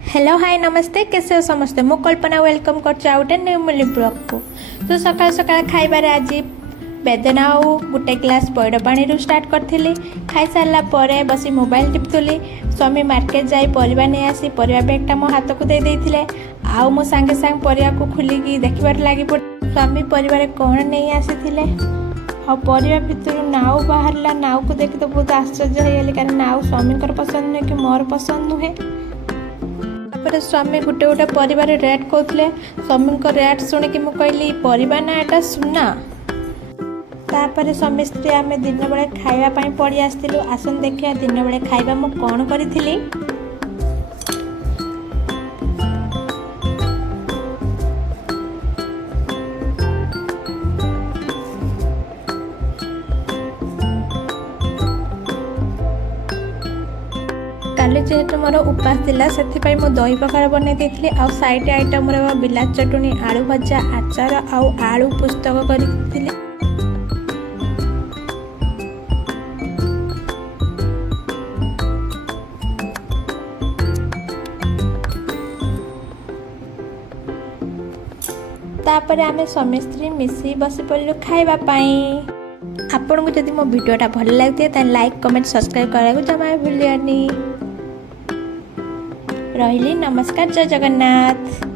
Hello hi नमस्ते कैसे हो समस्ते मु कल्पना वेलकम कर न्यू मिली ब्लॉग को। तो सकाल सकाल खाइबार आज बेदना और गोटे ग्लास पैड़ पानी स्टार्ट करी। खाई सारा पर बस मोबाइल टिपुली। स्वामी मार्केट जाई परिबा नहीं आसी परिबा बैगटा मो हाथ को दे देथिले। आउ मो सांगे सांग परिबा को खुलिकी देखबार लागि पड़ स्वामी परिवार कौन नहीं आसीथिले। आ परिबा भितर नाउ बाहरला नाउ को देखि तो बहुत आश्चर्य हो गली कारण नाउ स्वामी पसंद नुहे कि मोर पसंद नुहे। स्वामी गोटे गोटे परिवार रेट कहते स्वामी रेट शुणिकी मुझे कहली परिबा ना एटा सुना। तापर स्वामी स्त्री आम दिन बेले खावाई पड़ी आसलु। आसन देखिए दिन बेले खाଇବା मु कौन करी। काली जेहेतु मोर उपास थिला से मु दही पखाड़ बनई देथिली। आ साइड आइटम रे बिलात चटनी आलू भजा आचार आउ आलू पुस्तक करी। तापर आमे स्वामी स्त्री मिसी बसी पड़लु खाइबा पाई। आपन को जदि मो वीडियोटा भल लागते त लाइक कमेंट सब्सक्राइब करा को जमा भूलियानी। रहिली नमस्कार जय जगन्नाथ।